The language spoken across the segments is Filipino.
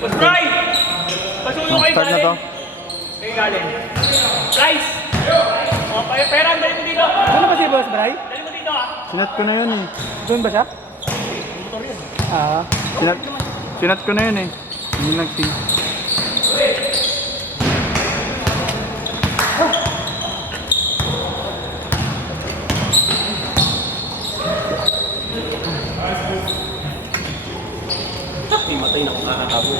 Boss Bry! Pasuyo kay Start na to. Galen. Kay Galen. Guys! O, pera, dali mo dito. Ano ba si Boss Bray? Dali mo dito ah. Sinat ko na yun eh. Doon ba siya? Motor yun. Ah. Sinat ko na yun eh. Hindi nag-team. Matay na kung nakakabo.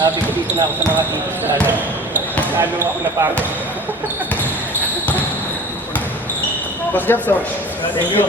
Sabi ko dito na ako sa mga titos lalo ako napagod. Boss Jeff, sir. Thank you.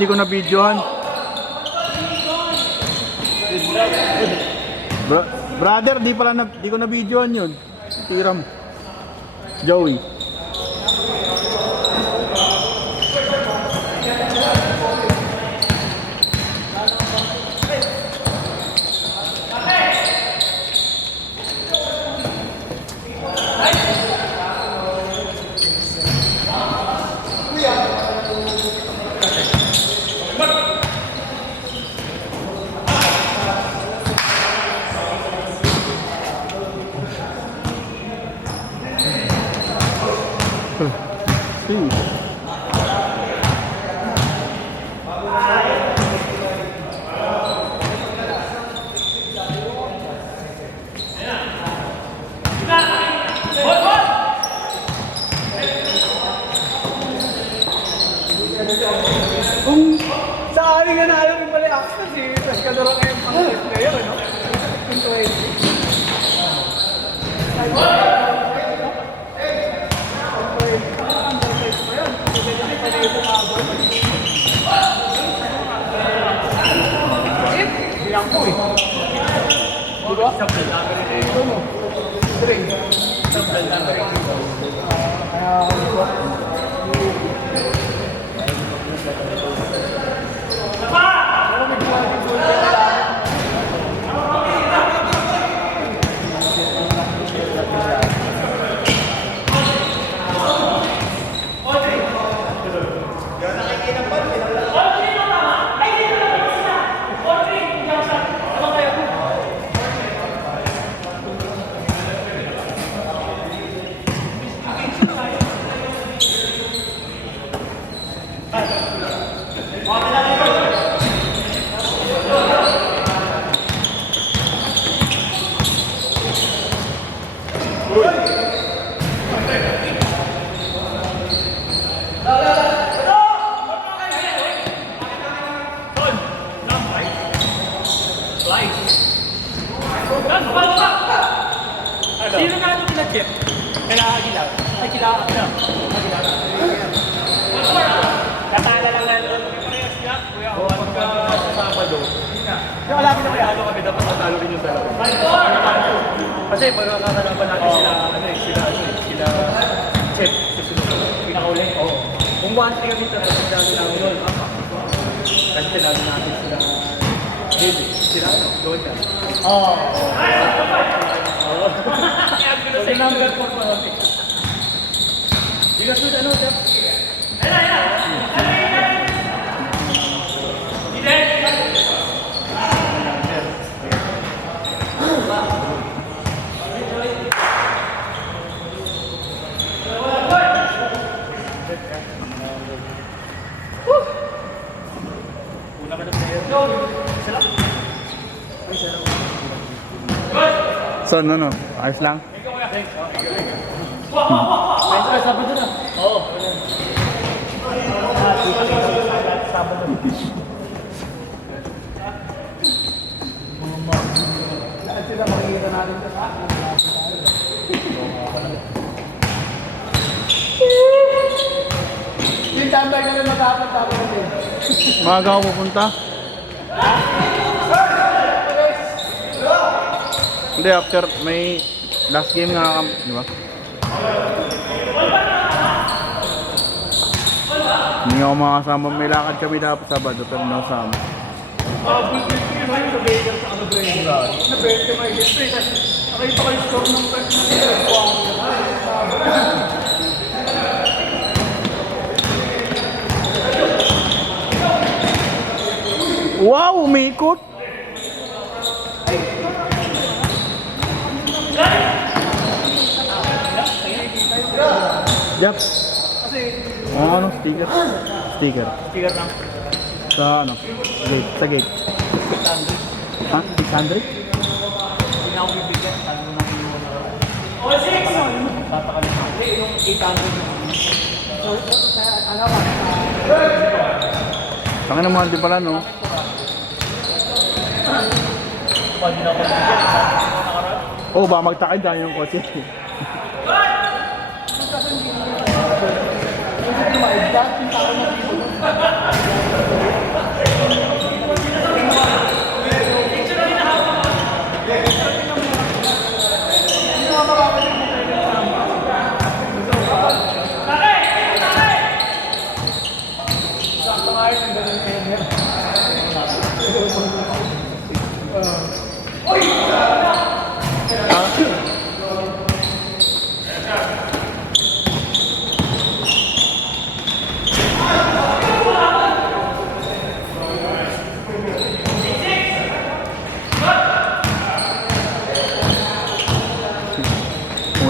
Hindi ko na videohan. Brother, di ko na videohan yun. Tiram. Joey. Kung sa aling na ayaw yung mali access eh, tapos kadurang ngayon pang test player, ano? 20. Bilang ko eh. Diba? Ito mo. String. Kaya ako dito. Sino nga ito kinag-jet? Kailangan Aguilar. Ay, kailangan Aguilar. Natala lang na ito. Parehas niya. Kuya, pagka sa Sabado. Kaya malapit na kaya ano kami dapat matalo rin yung dalawa. Kasi magkakalaban natin sila Chef. Pinakauli. Oo. Kung 1-3 kami tapos sinalo namin yun. Kasi sinalo natin sila David. Sila doon ka. Oo. Sa number 4 pa natin. Bigas ano, Jeff? Una ka na player. Sila. So, ano? Ayos lang? May sabi doon ah. Oo. Standby kami matapos natin. Maaga ako pupunta. Hindi, after may last game nga kami, di ba? Hindi ako makasama, may lakad kami dapat Sabado pero hindi ako kasama. Bulbul ko yun sa Baker sa ano Baker. Na 20 may history. Nakita ko yung score ng first na Wow, umikot! Jap. Ano, sticker? Sticker. Sticker lang. Sa ano? Gate. Sa gate. Ha? 600? Hindi na ako bibigyan. Sabi ko na kinuha na. Tatakalimutan. Hindi, yung 800. Tangin na mahal din pala, no? Pwede na ako bibigyan. Sabi ko na nakaraan. Oh, ba magtakay dahil yung kotse.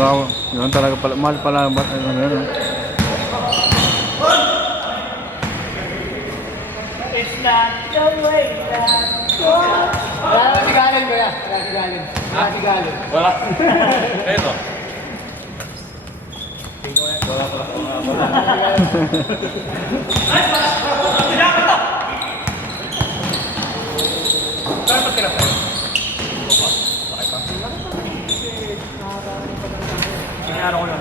Wow, yun talaga pala, mahal pala ba ano yun? It's not the way that Wala na si Galen ko yan. Wala si Galen. Wala si Galen. wala. Ito. Sinaro ko lang.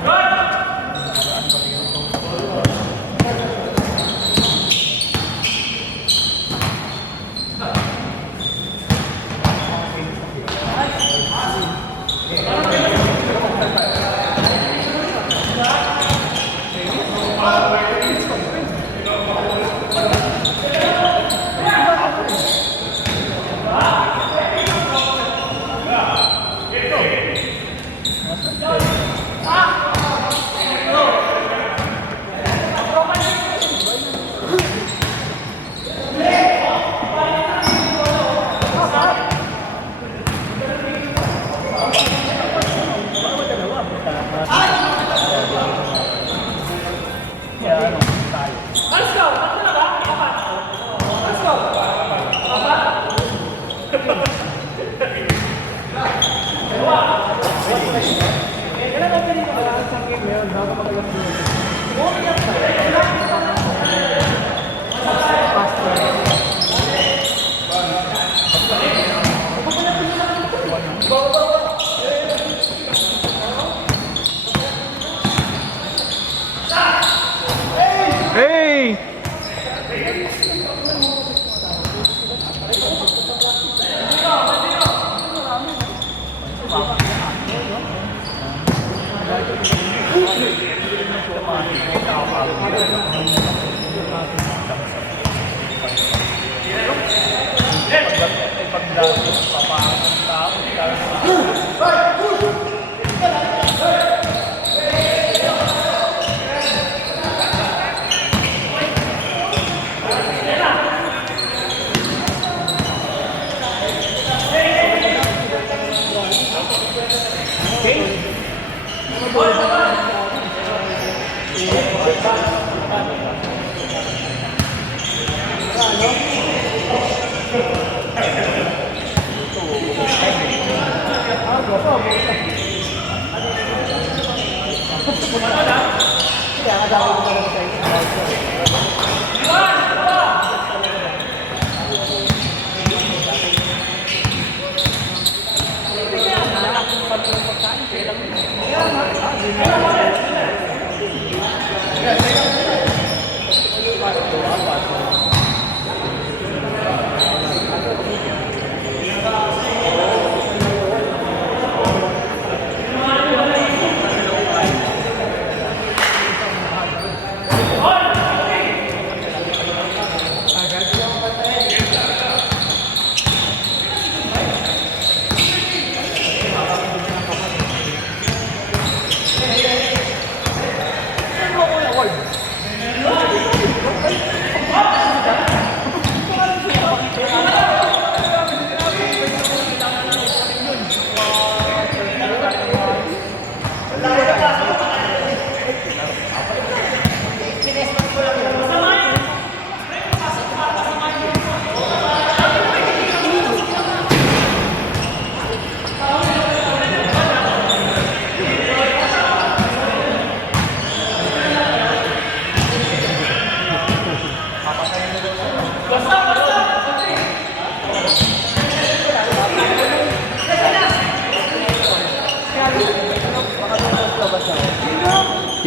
Hey!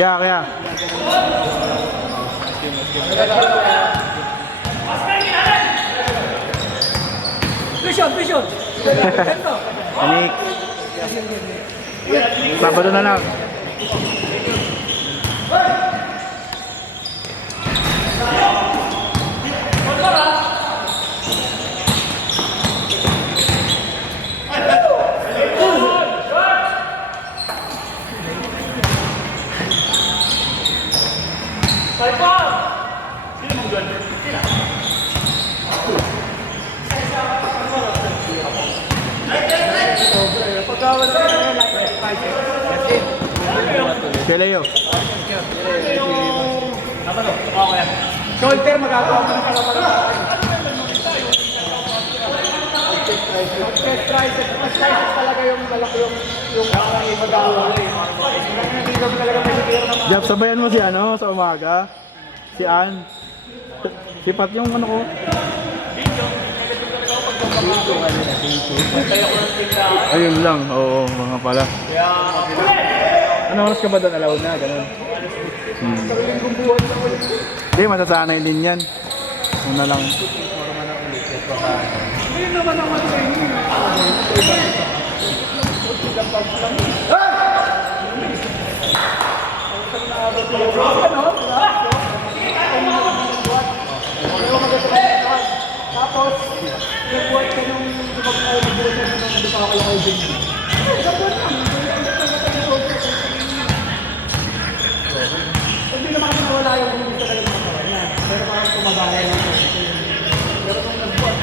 Kaya. Vision! Ito! Anik. Sabado na lang. Pagkawan na yung Si Leo. shoulder, magagawa mo ng kalabalan. Chest tricep talaga yung malaki yung magagawa. Hindi kami talaga may siguro na Jab, sabayan mo si ano sa umaga. Si Ann. Sipat yung ano ko. Ayun lang, oo, mga pala. Ano oras ka ba doon? Alaw na, ganun. Hindi, masasanay din yan. Una lang. Hindi naman ang training. Tapos, nag-work ka nung mag-busan nung di pa ako lang kay hindi naman kasi nawala yung hindi talaga ng mga niya. Pero parang tumabala lang ako. Pero kung nag-buhat,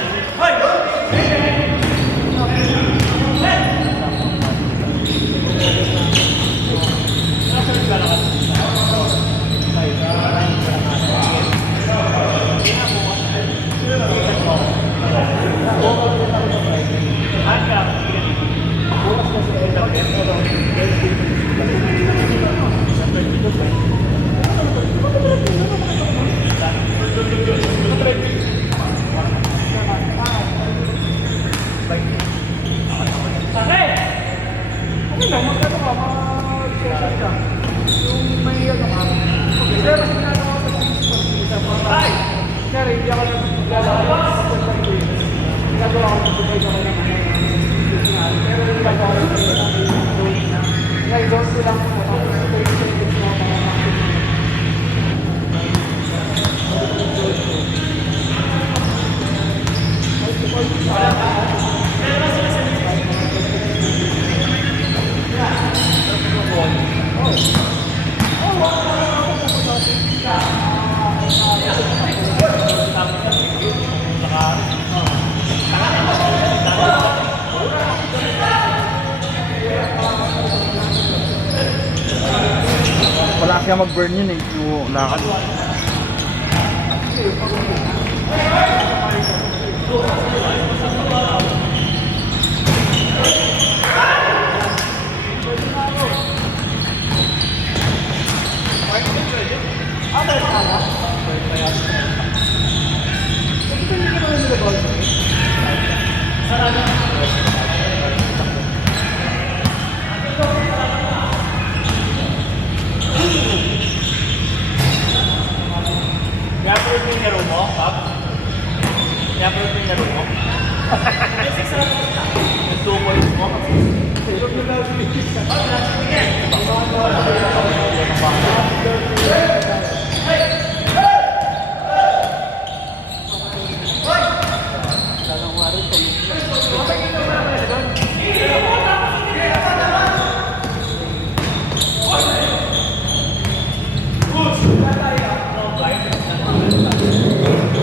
Wala kaya mag-burn yun eh. Yung lakad. I-upload mo yung laro mo, Pap? I-upload mo yung laro mo? Yung 2 points mo?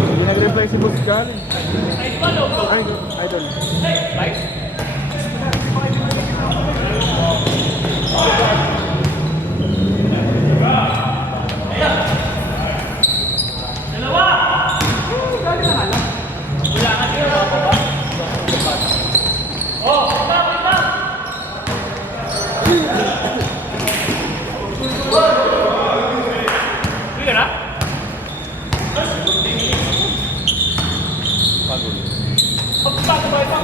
Hindi nag-reply si Boss Gal. Ay, idol. Sige na? Pagbago ba ito?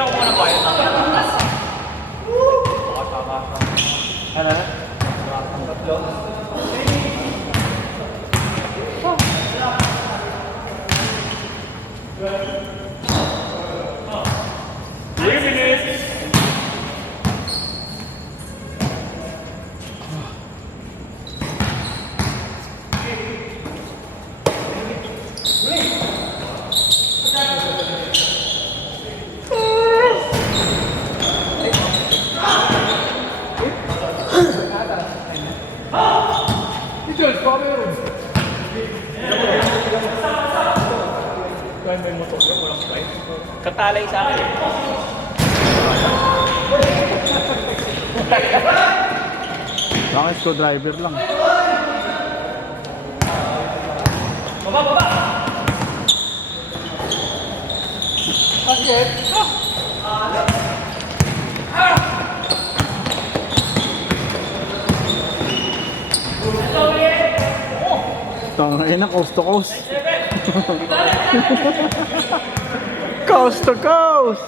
ako muna pa yun. Ano na? Jules, baka meron. May motor ko, walang flight. Katalay sa akin. Bakit screwdriver lang? Baba! Bakit? Tangay na, coast to coast. Coast to coast!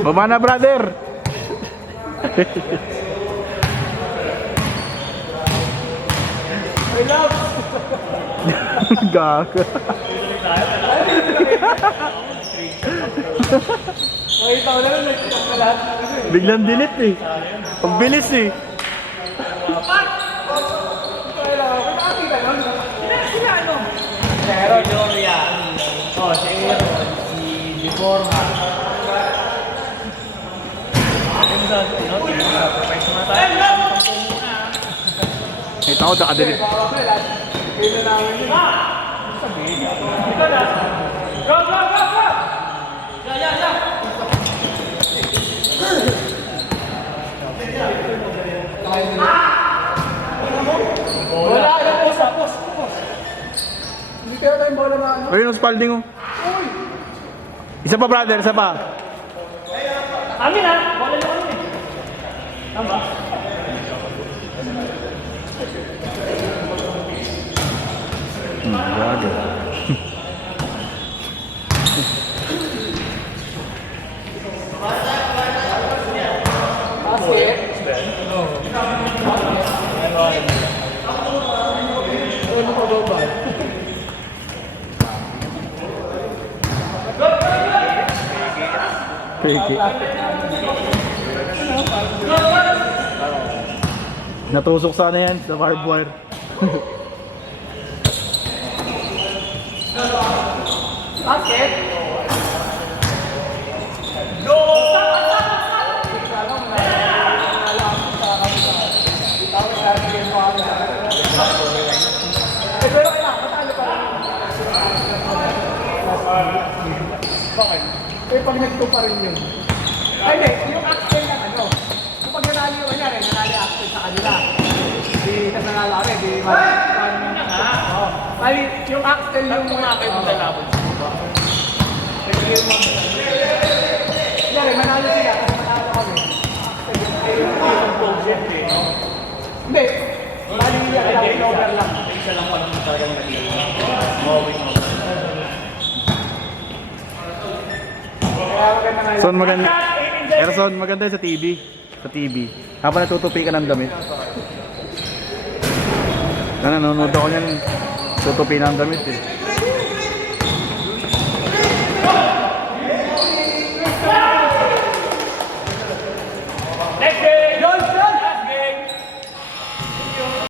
Baba na, brother! I love! Gago. Nakita ko lang, nagsitok na lahat. Biglang delete eh. Ang bilis eh. Nakakita nun. Sila ano? Pero Gloria. Oh, si Aaron. Si Deforma. Kita ko, tsaka delete. Baka pa lahat. Kaya na namin yun. Wala, pos. Hindi kaya tayong bola na ano. Ayun, yung Spalding oh. Isa pa, brother, isa pa. Amin ha? Wala na kami. Tama? Gago. Basket. Ano mo ba? Peke. Natusok sana yan sa barbed wire. Basket. Eh, pag nagto pa rin yun. Ay, hindi. Yung axel ng ano. Yung pag nanalo yung kanyari, nanalo axel sa kanila. Di sa nanalo kami, di Ay, yung axel yung mga kayo ng dalawon. Kanyari, manalo sila. Kasi manalo kami. Hindi. Bali niya, kailangan over lang. Isa lang pa naman talagang nag-iwan. Kaya maganda nga Son, maganda. Erson, maganda yun sa TV. Sa TV. Habang natutupi ka ng damit. Nanonood ako niyan. Tutupi ng damit eh.